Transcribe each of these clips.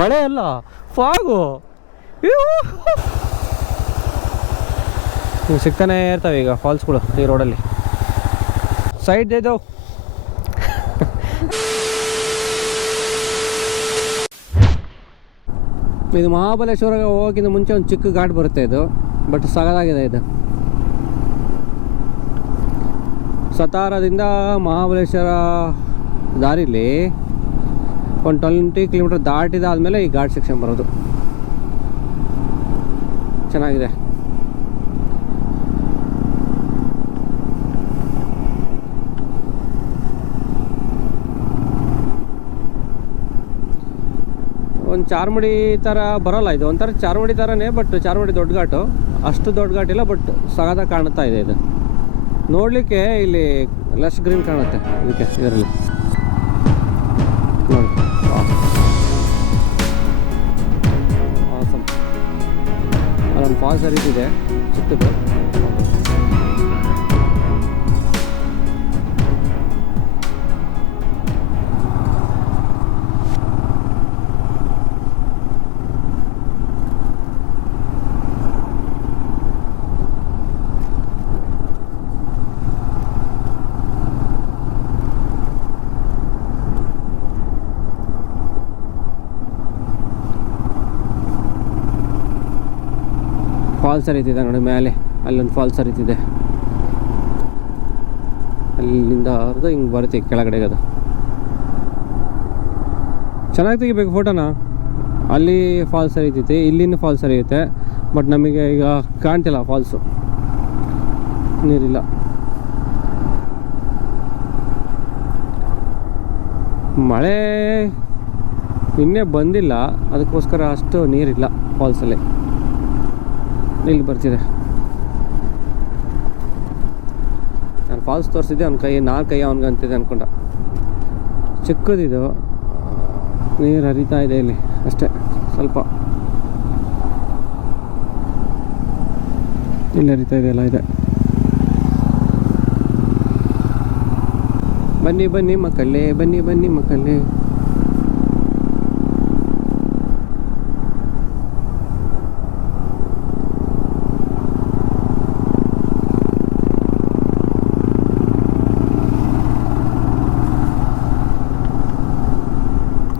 ಮಳೆ ಅಲ್ಲ, ಫಾಗು ಸಿಗ್ತಾನೆ ಇರ್ತವೆ ಈಗ ಫಾಲ್ಸ್ಗಳು ಈ ರೋಡಲ್ಲಿ. ಸೈಡ್ ಇದು ಇದು ಮಹಾಬಲೇಶ್ವರ ಹೋಗೋಕ್ಕಿಂತ ಮುಂಚೆ ಒಂದು ಚಿಕ್ಕ ಘಾಟ್ ಬರುತ್ತೆ ಇದು, ಬಟ್ ಸಗದಾಗಿದೆ ಇದು. ಸತಾರದಿಂದ ಮಹಾಬಲೇಶ್ವರ ದಾರಿಲಿ ಒಂದು 20 ಕಿಲೋಮೀಟರ್ ದಾಟಿದಾದ್ಮೇಲೆ ಈ ಘಾಟ್ ಸೆಕ್ಷನ್ ಬರೋದು. ಚೆನ್ನಾಗಿದೆ. ಒಂದು ಚಾರ್ಮಡಿ ಥರ ಬರೋಲ್ಲ ಇದು, ಒಂಥರ ಚಾರ್ಮಡಿ ಥರನೇ, ಬಟ್ ಚಾರ್ಮಡಿ ದೊಡ್ಡ ಘಾಟು, ಅಷ್ಟು ದೊಡ್ಡ ಘಾಟಿಲ್ಲ, ಬಟ್ ಸಗದ ಕಾಣ್ತಾ ಇದೆ ಇದು ನೋಡಲಿಕ್ಕೆ. ಇಲ್ಲಿ ಲಶ್ ಗ್ರೀನ್ ಕಾಣುತ್ತೆ ಇದಕ್ಕೆ, ಇದರಲ್ಲಿ ನೋಡಿ. ಅದೊಂದು ಫಾಲ್ಸ್ ಹರಿತಿದೆ ಚಿಕ್ಕದು. ಫಾಲ್ಸ್ ಹರಿತಿದೆ ನೋಡಿ ಮೇಲೆ, ಅಲ್ಲೊಂದು ಫಾಲ್ಸ್ ಹರಿತಿದೆ, ಅಲ್ಲಿಂದ ಹರಿದು ಹಿಂಗೆ ಬರುತ್ತೆ ಕೆಳಗಡೆಗೆ. ಅದು ಚೆನ್ನಾಗಿ ತೆಗಿಬೇಕು ಫೋಟೋನ. ಅಲ್ಲಿ ಫಾಲ್ಸ್ ಹರಿತೈತಿ, ಇಲ್ಲಿನ ಫಾಲ್ಸ್ ಹರಿಯುತ್ತೆ, ಬಟ್ ನಮಗೆ ಈಗ ಕಾಣ್ತಿಲ್ಲ ಫಾಲ್ಸು, ನೀರಿಲ್ಲ. ಮಳೆ ನಿನ್ನೆ ಬಂದಿಲ್ಲ, ಅದಕ್ಕೋಸ್ಕರ ಅಷ್ಟು ನೀರಿಲ್ಲ ಫಾಲ್ಸಲ್ಲಿ. ಇಲ್ಲಿ ಬರ್ತಿದೆ. ನಾನು ಫಾಲ್ಸ್ ತೋರಿಸಿದ್ದೆ, ಅವ್ನ ಕೈ 4 ಕೈ ಅವನಿಗೆ ಅಂತಿದೆ ಅಂದ್ಕೊಂಡ. ಚಿಕ್ಕದಿದು, ನೀರು ಹರಿತಾ ಇದೆ ಇಲ್ಲಿ ಅಷ್ಟೇ, ಸ್ವಲ್ಪ ಇಲ್ಲಿ ಹರಿತಾ ಇದೆ, ಎಲ್ಲ ಇದೆ. ಬನ್ನಿ ಬನ್ನಿ ಮಕ್ಕಳೇ, ಬನ್ನಿ ಬನ್ನಿ ಮಕ್ಕಳೇ.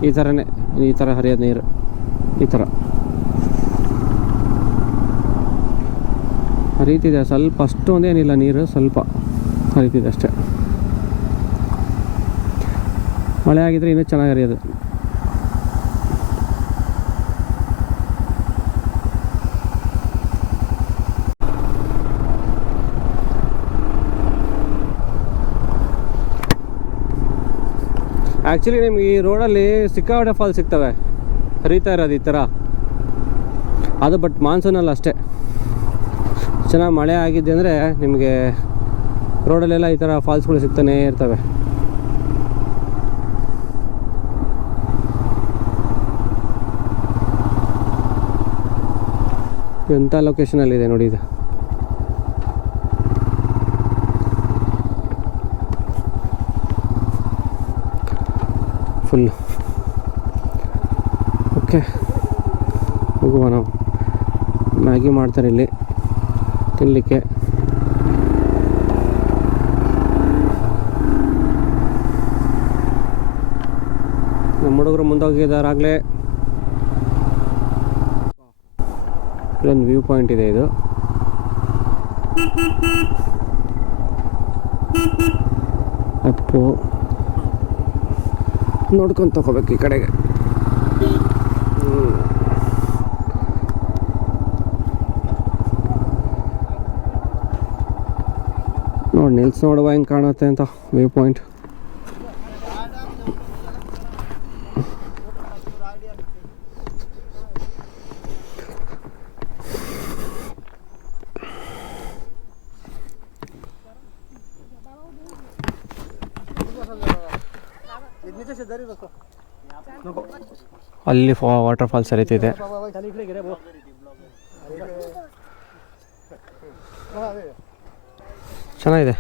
ಈ ಥರನೇ, ಈ ಥರ ಹರಿಯೋದು ನೀರು, ಈ ಥರ ಹರಿತಿದೆ. ಸ್ವಲ್ಪ ಅಷ್ಟೊಂದೇನಿಲ್ಲ ನೀರು, ಸ್ವಲ್ಪ ಹರಿತಿದೆ ಅಷ್ಟೇ. ಮಳೆ ಆಗಿದ್ರೆ ಇನ್ನೂ ಚೆನ್ನಾಗಿ ಹರಿಯೋದು. ಆ್ಯಕ್ಚುಲಿ ನಿಮ್ಗೆ ಈ ರೋಡಲ್ಲಿ ಸಿಕ್ಕಾಪಟ್ಟೆ ಫಾಲ್ಸ್ ಸಿಗ್ತವೆ ಹರಿತಾ ಇರೋದು ಈ ಥರ, ಅದು ಬಟ್ ಮಾನ್ಸೂನಲ್ಲಿ ಅಷ್ಟೇ. ಚೆನ್ನಾಗಿ ಮಳೆ ಆಗಿದ್ದೆ ಅಂದರೆ ನಿಮಗೆ ರೋಡಲ್ಲೆಲ್ಲ ಈ ಥರ ಫಾಲ್ಸ್ಗಳು ಸಿಗ್ತಾನೆ ಇರ್ತವೆ. ಎಂಥ ಲೊಕೇಶನಲ್ಲಿದೆ ನೋಡಿ ಇದು. ಫುಲ್ಲು ಓಕೆ, ಹೋಗುವ. ನಾವು ಮ್ಯಾಗಿ ಮಾಡ್ತಾರೆ ಇಲ್ಲಿ ತಿನ್ನಲಿಕ್ಕೆ. ನಮ್ಮ ಹುಡುಗರು ಮುಂದೋಗಿದ್ದಾರಾಗಲೇ. ಇಲ್ಲೊಂದು ವ್ಯೂ ಪಾಯಿಂಟ್ ಇದೆ, ಇದು ಅಪ್ಪು ನೋಡ್ಕೊಂಡು ತಗೋಬೇಕು ಈ ಕಡೆಗೆ. ನೋಡಿ ನಿಲ್ಸ್ ನೋಡುವ ಹೆಂಗೆ ಕಾಣುತ್ತೆ ಅಂತ ವ್ಯೂ ಪಾಯಿಂಟ್. ಅಲ್ಲಿ ವಾಟರ್ ಫಾಲ್ಸ್ ಹರಿತಿದೆ. ಚೆನ್ನಾಗಿದೆ.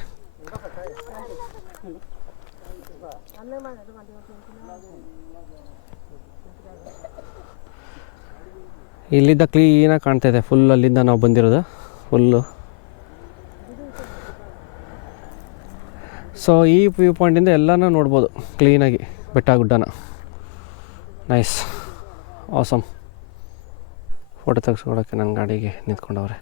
ಇಲ್ಲಿಂದ ಕ್ಲೀನಾಗಿ ಕಾಣ್ತಾಯಿದೆ ಫುಲ್. ಅಲ್ಲಿಂದ ನಾವು ಬಂದಿರೋದು ಫುಲ್ಲು. ಸೊ ಈ ವ್ಯೂ ಪಾಯಿಂಟಿಂದ ಎಲ್ಲನೂ ನೋಡ್ಬೋದು ಕ್ಲೀನಾಗಿ ಬೆಟ್ಟ ಗುಡ್ಡನ. Nice, awesome. ಫೋಟೋ ತೆಗೆಸ್ಕೊಳಕ್ಕೆ ನನ್ನ ಗಾಡಿಗೆ ನಿಂತ್ಕೊಂಡವ್ರೆ.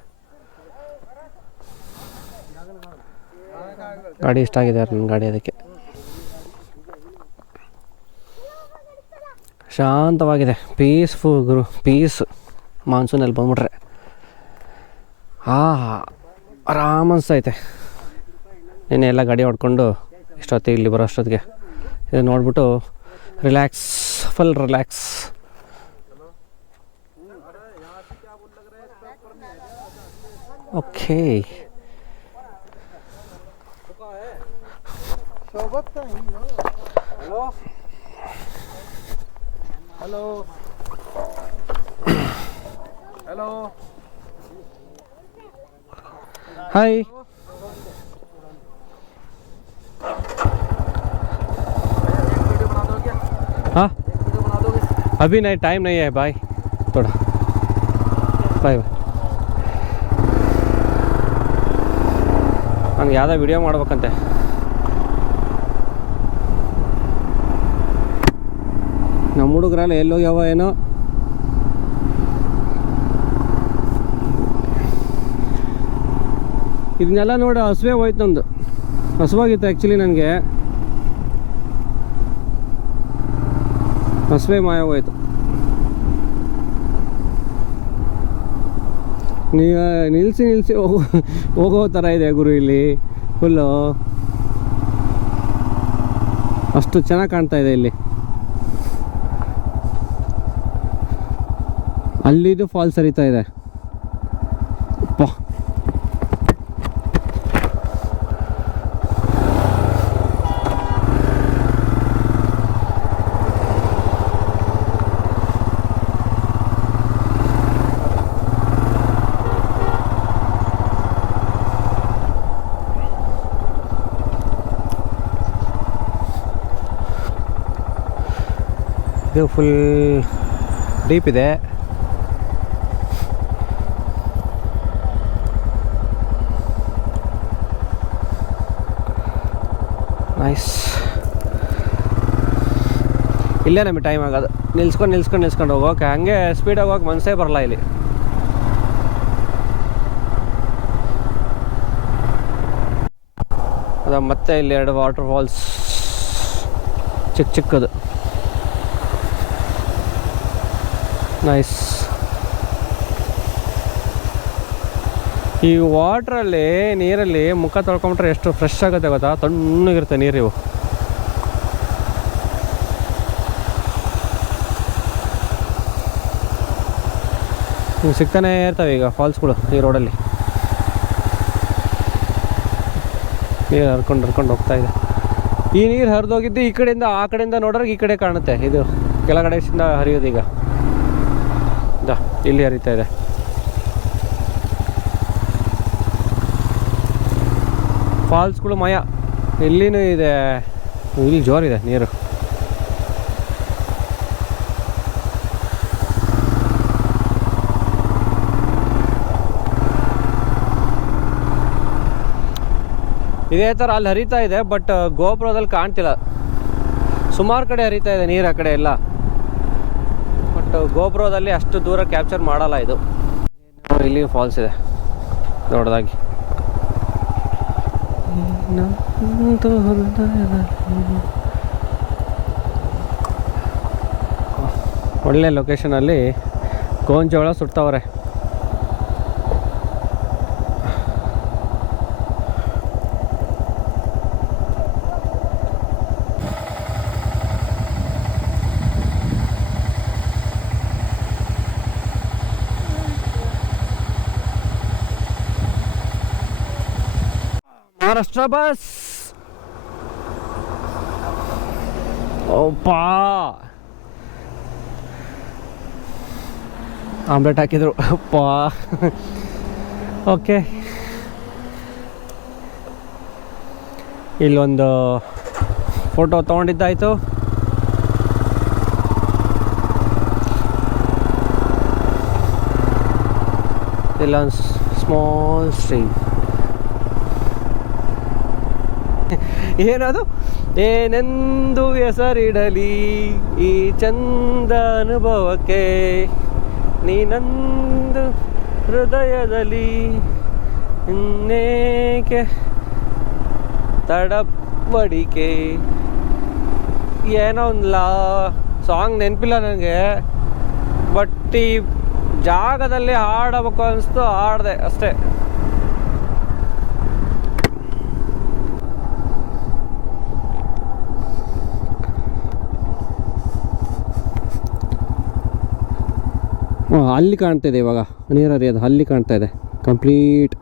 ಗಾಡಿ ಇಷ್ಟ ಆಗಿದೆ ನನ್ನ ಗಾಡಿ, ಅದಕ್ಕೆ. ಶಾಂತವಾಗಿದೆ, ಪೀಸ್ಫುಲ್ ಗುರು, ಪೀಸ್. ಮಾನ್ಸೂನಲ್ಲಿ ಬಂದ್ಬಿಟ್ರೆ ಆರಾಮ ಅನಿಸ್ತೈತೆ. ನೆನ್ನೆ ಎಲ್ಲ ಗಾಡಿ ಹೊಡ್ಕೊಂಡು ಇಷ್ಟೊತ್ತಿಗೆ ಇಲ್ಲಿ ಬರೋ ಅಷ್ಟೊತ್ತಿಗೆ ಇದು ನೋಡ್ಬಿಟ್ಟು relax, full relax. Okay, hello hello, hi. हाँ अभी नहीं, टाइम नहीं है बाय, थोड़ा ಬಾಯ್ ಬಾಯ್. ನನಗೆ ಯಾವುದೋ ವಿಡಿಯೋ ಮಾಡ್ಬೇಕಂತೆ. ನಮ್ಮ ಹುಡುಗರೆಲ್ಲ ಎಲ್ಲೋಗ್ಯಾವ ಏನೋ. ಇದನ್ನೆಲ್ಲ ನೋಡಿ ಹಸುವೆ ಹೋಯ್ತು ನಂದು. ಹಸುವಾಗಿತ್ತು ಆ್ಯಕ್ಚುಲಿ ನನಗೆ, ಹಸುವೆ ಮಾಯವಾಯಿತು. ನಿಲ್ಲಿಸಿ ನಿಲ್ಲಿಸಿ ಹೋಗೋ ಥರ ಇದೆ ಗುರು ಇಲ್ಲಿ ಫುಲ್ಲು. ಅಷ್ಟು ಚೆನ್ನಾಗಿ ಕಾಣ್ತಾ ಇದೆ ಇಲ್ಲಿ. ಅಲ್ಲಿದು ಫಾಲ್ಸ್ ಹರಿತಾ ಇದೆ. ಇದು ಫುಲ್ ಡೀಪ್ ಇದೆ. ನೈಸ್. ಇಲ್ಲೇ ನಮಗೆ ಟೈಮ್ ಆಗೋದು. ನಿಲ್ಸ್ಕೊಂಡು ಹೋಗೋಕೆ, ಹಂಗೆ ಸ್ಪೀಡಾಗಿ ಹೋಗೋಕೆ ಮನಸ್ಸೇ ಬರಲ್ಲ ಇಲ್ಲಿ. ಅದು ಮತ್ತೆ ಇಲ್ಲಿ 2 ವಾಟರ್ ಫಾಲ್ಸ್ ಚಿಕ್ಕದು. ನೈಸ್. ಈ ವಾಟ್ರಲ್ಲಿ, ನೀರಲ್ಲಿ ಮುಖ ತೊಳ್ಕೊಂಬಿಟ್ರೆ ಎಷ್ಟು ಫ್ರೆಶ್ ಆಗುತ್ತೆ ಗೊತ್ತಾ. ತಣ್ಣಗಿರುತ್ತೆ ನೀರಿವು. ಸಿಗ್ತಾನೆ ಇರ್ತವೆ ಈಗ ಫಾಲ್ಸ್ಗಳು ಈ ರೋಡಲ್ಲಿ. ನೀರು ಹರ್ಕೊಂಡು ಹೋಗ್ತಾ ಇದೆ. ಈ ನೀರು ಹರಿದೋಗಿದ್ದು ಈ ಕಡೆಯಿಂದ ಆ ಕಡೆಯಿಂದ ನೋಡ್ರೆ ಈ ಕಡೆ ಕಾಣುತ್ತೆ. ಇದು ಕೆಳಗಡೆಯಿಂದ ಹರಿಯೋದು. ಈಗ ಇಲ್ಲಿ ಹರಿತಾ ಇದೆ. ಫಾಲ್ಸ್ಗಳು ಮಯ ಇಲ್ಲಿನೂ ಇದೆ. ಇಲ್ಲಿ ಜೋರಿದೆ ನೀರು. ಇದೇ ಥರ ಅಲ್ಲಿ ಹರಿತಾ ಇದೆ, ಬಟ್ ಗೋಪುರದಲ್ಲಿ ಕಾಣ್ತಿಲ್ಲ. ಸುಮಾರು ಕಡೆ ಹರಿತಾ ಇದೆ ನೀರು, ಆ ಕಡೆ ಎಲ್ಲ. ಬಟ್ ಗೋಪುರದಲ್ಲಿ ಅಷ್ಟು ದೂರ ಕ್ಯಾಪ್ಚರ್ ಮಾಡಲ್ಲ ಇದು. ಇಲ್ಲಿ ಫಾಲ್ಸ್ ಇದೆ ದೊಡ್ಡದಾಗಿ. ಒಳ್ಳೆ ಲೊಕೇಶನಲ್ಲಿ ಗೋಂಜೋಳ ಸುಡ್ತವ್ರೆ. ಮಹಾರಾಷ್ಟ್ರ ಬಸ್. ಓಪಾ, ಆಮ್ಲೆಟ್ ಹಾಕಿದ್ರು. ಅಪ್ಪಾ, ಓಕೆ. ಇಲ್ಲೊಂದು ಫೋಟೋ ತೊಗೊಂಡಿದ್ದಾಯಿತು. ಇಲ್ಲೊಂದು ಸ್ಮಾಲ್ ಸ್ಟ್ರೀಮ್. ಏನದು? ಏನೆಂದು ಹೆಸರಿಡಲಿ ಈ ಚಂದ ಅನುಭವಕ್ಕೆ, ನೀನಂದು ಹೃದಯದಲ್ಲಿ ಇನ್ನೇಕೆ ತಡಬಡಿಕೆ. ಏನೋ ಒಂದು ಸಾಂಗ್ ನೆನಪಿಲ್ಲ ನನಗೆ, ಬಟ್ ಈ ಜಾಗದಲ್ಲಿ ಹಾಡಬೇಕು ಅನಿಸ್ತು, ಹಾಡಿದೆ ಅಷ್ಟೇ. ಅಲ್ಲಿ ಕಾಣ್ತಾಯಿದೆ ಇವಾಗ ನೀರು ಹರಿಯೋದು, ಅಲ್ಲಿ ಕಾಣ್ತಾ ಇದೆ ಕಂಪ್ಲೀಟ್.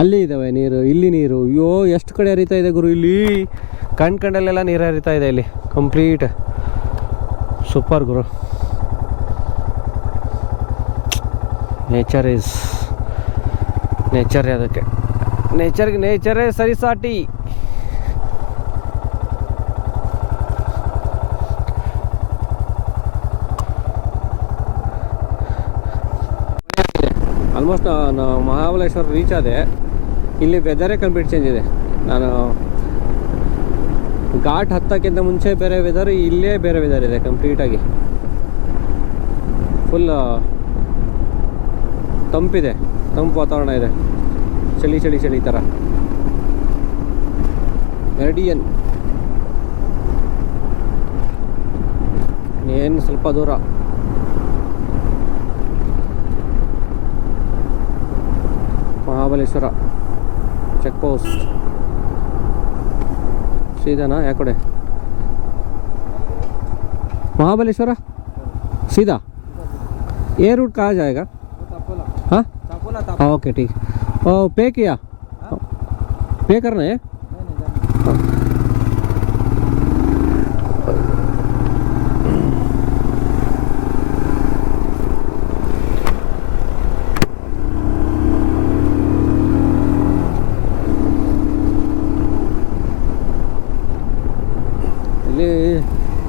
ಅಲ್ಲಿ ಇದ್ದಾವೆ ನೀರು, ಇಲ್ಲಿ ನೀರು. ಅಯ್ಯೋ ಎಷ್ಟು ಕಡೆ ಹರಿತಾ ಇದೆ ಗುರು, ಇಲ್ಲಿ ಕಂಡಲ್ಲೆಲ್ಲ ನೀರು ಹರಿತಾ ಇದೆ ಇಲ್ಲಿ ಕಂಪ್ಲೀಟ್. ಸೂಪರ್ ಗುರು. ನೇಚರ್ ಅದಕ್ಕೆ ನೇಚರೇ ಸರಿಸಾಟಿ. ಆಲ್ಮೋಸ್ಟ್ ನಾನು ಮಹಾಬಲೇಶ್ವರ ರೀಚ್ ಆದೆ. ಇಲ್ಲಿ ವೆದರೇ ಕಂಪ್ಲೀಟ್ ಚೇಂಜ್ ಇದೆ. ನಾನು ಘಾಟ್ ಹತ್ತಕ್ಕಿಂತ ಮುಂಚೆ ಬೇರೆ ವೆದರ್, ಇಲ್ಲೇ ಬೇರೆ ವೆದರ್ ಇದೆ ಕಂಪ್ಲೀಟಾಗಿ. ಫುಲ್ ತಂಪಿದೆ, ತಂಪು ವಾತಾವರಣ ಇದೆ, ಚಳಿ ಥರ. ಮೆರಿಡಿಯನ್ ಏನು ಸ್ವಲ್ಪ ದೂರ. ಮಹಾಬಲೇಶ್ವರ ಚೆಕ್ ಪೋಸ್ಟ್ सीधा या कड़े महाबलेश्वर सीधा ये रूट कहाँ जाएगा? हाँ ओके ठीक. पे किया? पे करना है? ಇಲ್ಲಿ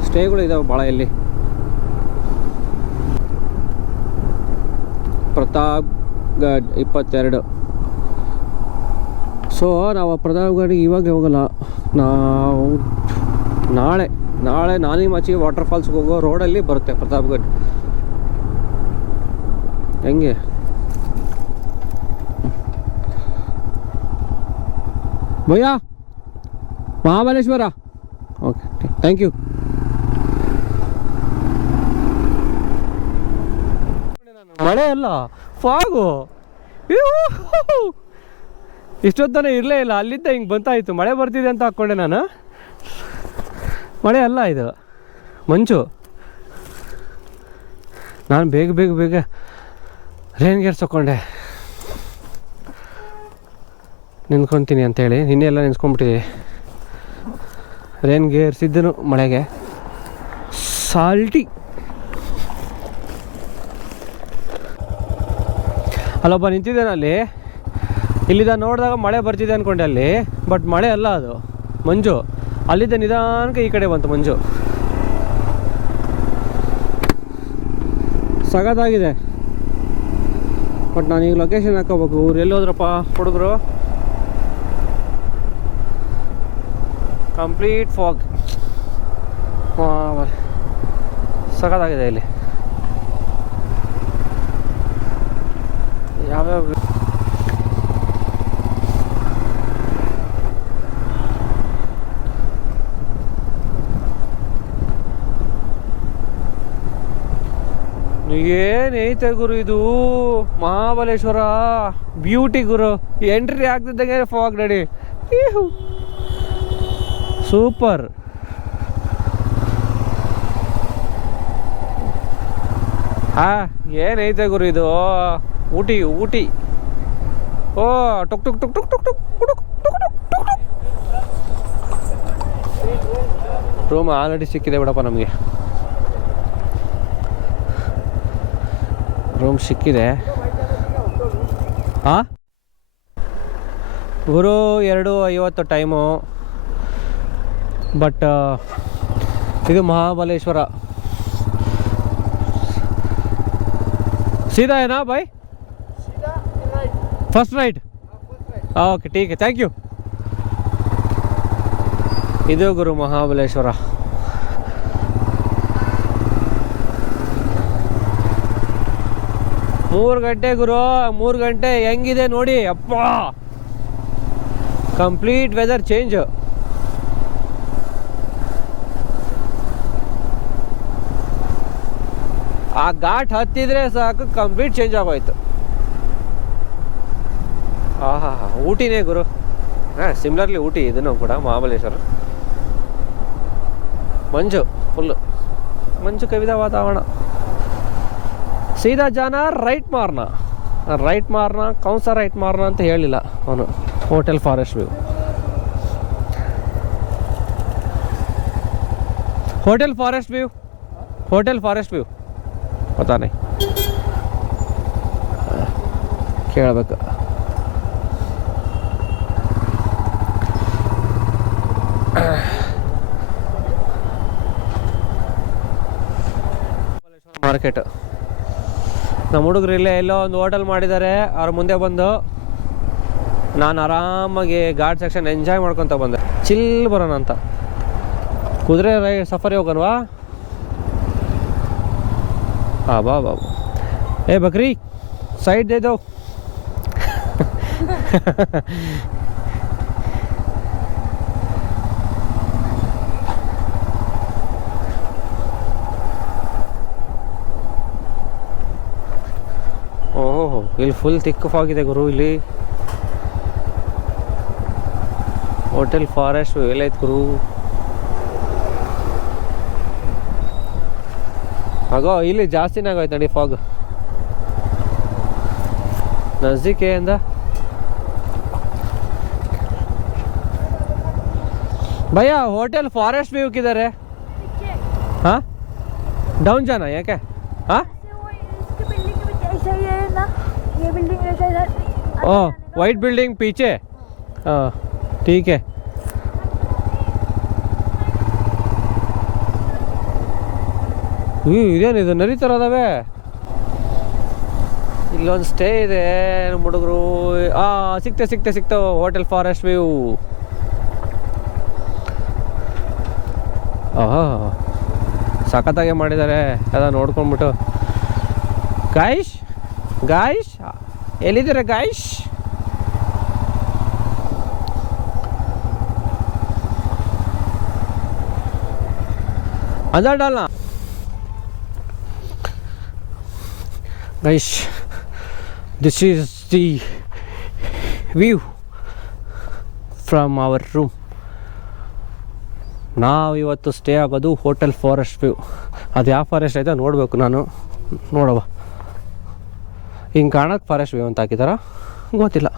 ಸ್ಟೇಗಳು ಇದಾವೆ ಭಾಳ. ಇಲ್ಲಿ ಪ್ರತಾಪ್ಗಢ್ 22. ಸೊ ನಾವು ಪ್ರತಾಪ್ಗಢಿಗೆ ಇವಾಗ ಹೋಗಲ್ಲ, ನಾವು ನಾಳೆ ನಾನಿಮಾಚಿ ವಾಟರ್ ಫಾಲ್ಸ್ಗೆ ಹೋಗೋ ರೋಡಲ್ಲಿ ಬರುತ್ತೆ ಪ್ರತಾಪ್ಗಢ್. ಹೆಂಗೆ ಭಯ್ಯ? ಮಹಾಬಲೇಶ್ವರ. Okay thank you. ಮಳೆ ಅಲ್ಲ, ಫಾಗು. ಇಷ್ಟೊತ್ತನೇ ಇರಲೇ ಇಲ್ಲ, ಅಲ್ಲಿಂದ ಹಿಂಗೆ ಬಂತಾಯಿತು. ಮಳೆ ಬರ್ತಿದೆ ಅಂತ ಹಾಕ್ಕೊಂಡೆ ನಾನು. ಮಳೆ ಅಲ್ಲ, ಇದು ಮಂಚು. ನಾನು ಬೇಗ ರೇನ್ ಗೇರ್ಸ್ ತಗೊಂಡೆ ನಿಂತ್ಕೊತೀನಿ ಅಂತೇಳಿ. ನಿನ್ನೆ ಎಲ್ಲ ನಿಂತ್ಕೊಂಡ್ಬಿಟ್ಟಿದೆ. ರೇನ್ ಗೇರ್ಸ್ ಇದ್ದನು ಮಳೆಗೆ. ಸಾಲ್ಟಿ ಅಲ್ಲೊಬ್ಬ ನಿಂತಿದ್ದೇನೆ ಅಲ್ಲಿ. ಇಲ್ಲಿದ್ದ ನೋಡಿದಾಗ ಮಳೆ ಬರ್ತಿದೆ ಅಂದ್ಕೊಂಡೆ ಅಲ್ಲಿ, ಬಟ್ ಮಳೆ ಅಲ್ಲ, ಅದು ಮಂಜು. ಅಲ್ಲಿದ್ದ ನಿಧಾನಕ್ಕೆ ಈ ಕಡೆ ಬಂತು ಮಂಜು. ಸಗದಾಗಿದೆ. ಬಟ್ ನಾನೀಗ ಲೊಕೇಶನ್ ಹಾಕೋಬೇಕು. ಊರು ಎಲ್ಲಿ ಹೋದ್ರಪ್ಪ ಹುಡುಗರು? Complete fog. ಸಗದಾಗಿದೆ ಇಲ್ಲಿ. ಯಾವ್ಯಾವ ಏನೈತೆ ಗುರು ಇದು ಮಹಾಬಲೇಶ್ವರ. ಬ್ಯೂಟಿ ಗುರು. ಎಂಟ್ರಿ ಆಗ್ತಿದ್ದಂಗೆ ಫಾಗ್ ರೆಡಿ. ಸೂಪರ್. ಏನೈತೆ ಗುರು ಇದು. ಊಟಿ. ಓ ಟುಕ್ ಟುಕ್ ಟುಕ್ ಟುಕ್ ಟುಕ್ ಟುಕ್ ಟುಕ್ ಟುಕ್ ಟುಕ್. ರೂಮ್ ಆಲ್ರೆಡಿ ಸಿಕ್ಕಿದೆ ಬಿಡಪ್ಪ ನಮಗೆ. ರೂಮ್ ಸಿಕ್ಕಿದೆ. ಹಾಂ ಗುರು 2:50 ಟೈಮು. ಬಟ್ ಇದು ಮಹಾಬಲೇಶ್ವರ. सीधा है ना भाई? सीधा फर्स्ट राइड ओके ठीक है थैंक यू ಇದು ಗುರು ಮಹಾಬಲೇಶ್ವರ ಮೂರು ಗಂಟೆ ಗುರು 3 ಗಂಟೆ ಹೆಂಗಿದೆ ನೋಡಿ ಅಪ್ಪ ಕಂಪ್ಲೀಟ್ ವೆದರ್ ಚೇಂಜ್ ಆ ಘಾಟ್ ಹತ್ತಿದ್ರೆ ಸಾಕು ಕಂಪ್ಲೀಟ್ ಚೇಂಜ್ ಆಗೋಯ್ತು ಆಹಾ ಊಟಿನೇ ಗುರು ಹಾಂ ಸಿಮ್ಲರ್ಲಿ ಊಟಿ ಇದನ್ನು ಕೂಡ ಮಹಾಬಲೇಶ್ವರ ಮಂಜು ಫುಲ್ಲು ಮಂಜು ಕವಿದ ವಾತಾವರಣ ಸೀದಾ ಜಾನ ರೈಟ್ ಮಾರ್ನ ಕೌನ್ಸ ರೈಟ್ ಮಾರ್ನ ಅಂತ ಹೇಳಿಲ್ಲ ಅವನು hotel forest view hotel forest view पता नहीं ಕೇಳಬೇಕು ಮಾರ್ಕೆಟ್ ನಮ್ಮ ಹುಡುಗರು ಇಲ್ಲೇ ಎಲ್ಲೋ ಒಂದು ಹೋಟೆಲ್ ಮಾಡಿದ್ದಾರೆ ಅವ್ರ ಮುಂದೆ ಬಂದು ನಾನು ಆರಾಮಾಗಿ ಘಾಟ್ ಸೆಕ್ಷನ್ ಎಂಜಾಯ್ ಮಾಡ್ಕೊತ ಬಂದೆ ಚಿಲ್ ಬರೋಣ ಅಂತ ಕುದುರೆ ಸಫಾರಿ ಹೋಗೋಣವಾ हाँ बाबा ए बकरी साइड दे दो ಓಹೋ ಇಲ್ಲಿ ಫುಲ್ ತಿಕ್ ಫಾಗ್ ಇದೆ ಗುರು ಇಲ್ಲಿ ಹೋಟೆಲ್ ಫಾರೆಸ್ಟ್ ಎಲ್ಲೈತೆ ಗುರು ಆಗೋ ಇಲ್ಲಿ ಜಾಸ್ತಿನೇ ಆಗೋಯ್ತು ನೋಡಿ ಫಾಗ್ ನಜದೀಕ್ ಏಂದ ಭಯ್ಯ ಹೋಟೆಲ್ ಫಾರೆಸ್ಟ್ ವ್ಯೂ किधर है हाँ डाउन जाना है क्या हाँ ओ वाइट बिल्डिंग पीछे हाँ ठीक है ಇದೇನಿದು ನರಿ ಥರ ಅದಾವೆ ಇಲ್ಲೊಂದು ಸ್ಟೇ ಇದೆ ನಮ್ಮ ಹುಡುಗರು ಸಿಕ್ತೆ ಹೋಟೆಲ್ ಫಾರೆಸ್ಟ್ ವ್ಯೂ ಸಖತ್ತಾಗೆ ಮಾಡಿದ್ದಾರೆ ಅದ ನೋಡ್ಕೊಂಡ್ಬಿಟ್ಟು ಗಾಯ್ಶ್ ಎಲ್ಲಿದ್ದೀರ ಗಾಯ್ಶ್ अंदर डालना guys this is the view from our room ನಾವು ಇವತ್ತು ಸ್ಟೇ ಆಗೋದು ಹೋಟೆಲ್ ಫಾರೆಸ್ಟ್ ವ್ಯೂ ಅದು ಯಾವ ಫಾರೆಸ್ಟ್ ಐತೆ ನೋಡಬೇಕು ನಾನು ನೋಡವ ಹಿಂಗೆ ಕಾಣಕ್ಕೆ ಫಾರೆಸ್ಟ್ ವ್ಯೂ ಅಂತ ಹಾಕಿದಾರ ಗೊತ್ತಿಲ್ಲ